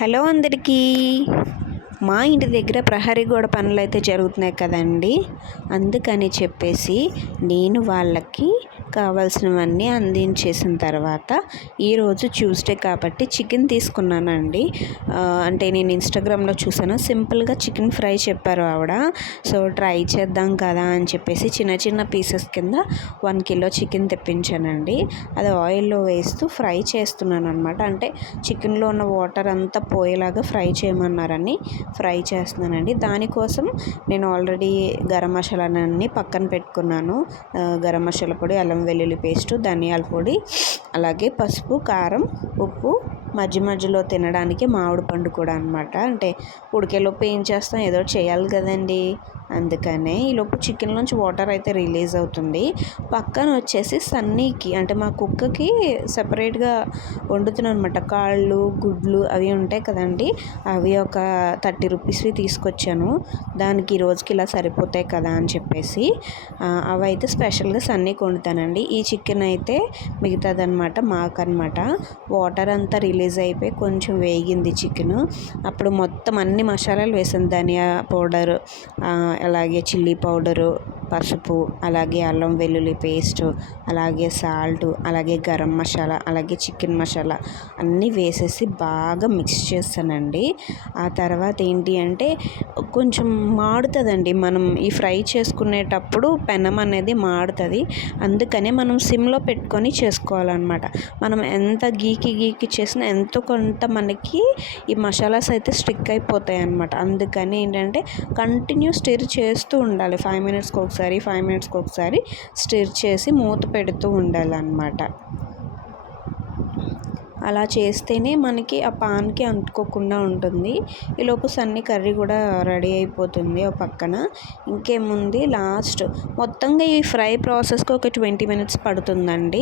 Hello అందరికీ. మా ఇంటి దగ్గర ప్రహరీ గోడ పనులు అయితే జరుగుతున్నాయి కదండి. అందుకని చెప్పేసి నేను వాళ్ళకి కావాల్సినవన్నీ అందించేసిన తర్వాత ఈరోజు ట్యూస్డే కాబట్టి చికెన్ తీసుకున్నానండి. అంటే నేను ఇన్స్టాగ్రామ్లో చూసాను, సింపుల్గా చికెన్ ఫ్రై చెప్పారు ఆవిడ. సో ట్రై చేద్దాం కదా అని చెప్పేసి చిన్న చిన్న పీసెస్ కింద 1 కిలో చికెన్ తెప్పించానండి. అది ఆయిల్లో వేస్తూ ఫ్రై చేస్తున్నాను అనమాట. అంటే చికెన్లో ఉన్న వాటర్ అంతా పోయేలాగా ఫ్రై చేయమన్నారని ఫ్రై చేస్తున్నానండి. దానికోసం నేను ఆల్రెడీ గరం మసాలాలన్నీ పక్కన పెట్టుకున్నాను. గరం మసాలా పొడి, అల్లం వెల్లుల్లి పేస్టు, ధనియాల పొడి, అలాగే పసుపు, కారం, ఉప్పు, మధ్య మధ్యలో తినడానికి మామిడి పండు కూడా అనమాట. అంటే ఉడికేలోపు ఏం చేస్తాం, ఏదో చేయాలి కదండి. అందుకనే ఈలోపు చికెన్ నుంచి వాటర్ అయితే రిలీజ్ అవుతుంది. పక్కన వచ్చేసి సన్నీకి అంటే మా కుక్కకి సపరేట్గా వండుతున్నాను అనమాట. కాళ్ళు, గుడ్లు అవి ఉంటాయి కదండి, అవి ఒక 30 రూపీస్వి తీసుకొచ్చాను. దానికి ఈ రోజుకి ఇలా సరిపోతాయి కదా అని చెప్పేసి అవి అయితే స్పెషల్గా సన్నీకి వండుతానండి. ఈ చికెన్ అయితే మిగతాదనమాట, మాకనమాట. వాటర్ అంతా రిలీజ్ అయిపోయి కొంచెం వేగింది చికెన్. అప్పుడు మొత్తం అన్ని మసాలాలు వేసాను. ధనియా పౌడర్, అలాగే చిల్లీ పౌడరు, పసుపు, అలాగే అల్లం వెల్లుల్లి పేస్టు, అలాగే సాల్ట్, అలాగే గరం మసాలా, అలాగే చికెన్ మసాలా అన్నీ వేసేసి బాగా మిక్స్ చేస్తానండి. ఆ తర్వాత ఏంటి అంటే కొంచెం మాడుతుందండి. మనం ఈ ఫ్రై చేసుకునేటప్పుడు పెనం అనేది మాడుతుంది. అందుకనే మనం సిమ్లో పెట్టుకొని చేసుకోవాలన్నమాట. మనం ఎంత గీకి చేసినా ఎంతో కొంత మనకి ఈ మసాలాస్ అయితే స్టిక్ అయిపోతాయి అన్నమాట. అందుకని ఏంటంటే కంటిన్యూ స్టిర్ చేస్తూ ఉండాలి. 5 మినిట్స్కి ఒకసారి స్టిర్ చేసి మూత పెడుతూ ఉండాలన్నమాట. అలా చేస్తేనే మనకి ఆ పాన్కి అంటుకోకుండా ఉంటుంది. ఈలోపు సన్ని కర్రీ కూడా రెడీ అయిపోతుంది ఒక పక్కన. ఇంకేముంది, లాస్ట్ మొత్తంగా ఈ ఫ్రై ప్రాసెస్కి ఒక 20 మినిట్స్ పడుతుందండి.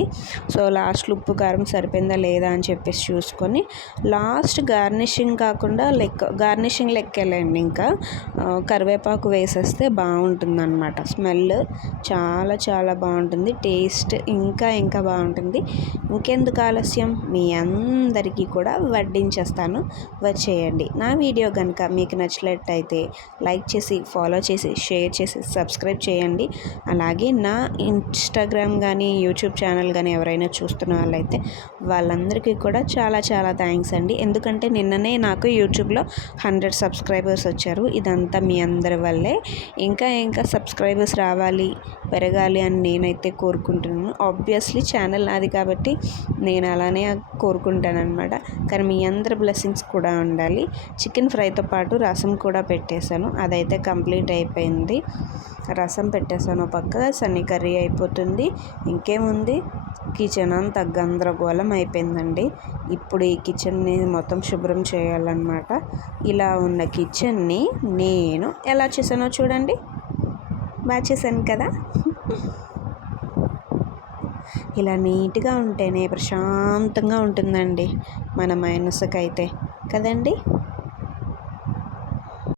సో లాస్ట్లో ఉప్పు కారం సరిపోయిందా లేదా అని చెప్పేసి చూసుకొని లాస్ట్ గార్నిషింగ్ కాకుండా గార్నిషింగ్ లెక్కెళ్ళండి. ఇంకా కరివేపాకు వేసేస్తే బాగుంటుందన్నమాట. స్మెల్ చాలా చాలా బాగుంటుంది. టేస్ట్ ఇంకా బాగుంటుంది. ఇంకెందుకు ఆలస్యం, మీ అందరికీ కూడా వడ్డించేస్తాను, వచ్చేయండి. నా వీడియో కనుక మీకు నచ్చినట్లయితే లైక్ చేసి, ఫాలో చేసి, షేర్ చేసి, సబ్స్క్రైబ్ చేయండి. అలాగే నా ఇన్స్టాగ్రామ్ కానీ యూట్యూబ్ ఛానల్ కానీ ఎవరైనా చూస్తున్న వాళ్ళైతే వాళ్ళందరికీ కూడా చాలా చాలా థ్యాంక్స్ అండి. ఎందుకంటే నిన్ననే నాకు యూట్యూబ్లో 100 సబ్స్క్రైబర్స్ వచ్చారు. ఇదంతా మీ అందరి వల్లే. ఇంకా సబ్స్క్రైబర్స్ రావాలి, పెరగాలి అని నేనైతే కోరుకుంటున్నాను. ఆబ్వియస్లీ ఛానల్ నాది కాబట్టి నేను అలానే కోరుకుంటానన్నమాట. కానీ మీ అందరి బ్లెస్సింగ్స్ కూడా ఉండాలి. చికెన్ ఫ్రైతో పాటు రసం కూడా పెట్టేశాను. అదైతే కంప్లీట్ అయిపోయింది. రసం పెట్టేశాను పక్క. సన్ని కర్రీ అయిపోతుంది. ఇంకేముంది, కిచెన్ అంతా గందరగోళం అయిపోయిందండి. ఇప్పుడు ఈ కిచెన్ని మొత్తం శుభ్రం చేయాలన్నమాట. ఇలా ఉన్న కిచెన్ని నేను ఎలా చేశానో చూడండి. బాగా చేశాను కదా. ఇలా నీట్గా ఉంటేనే ప్రశాంతంగా ఉంటుందండి మన మనసుకైతే కదండి.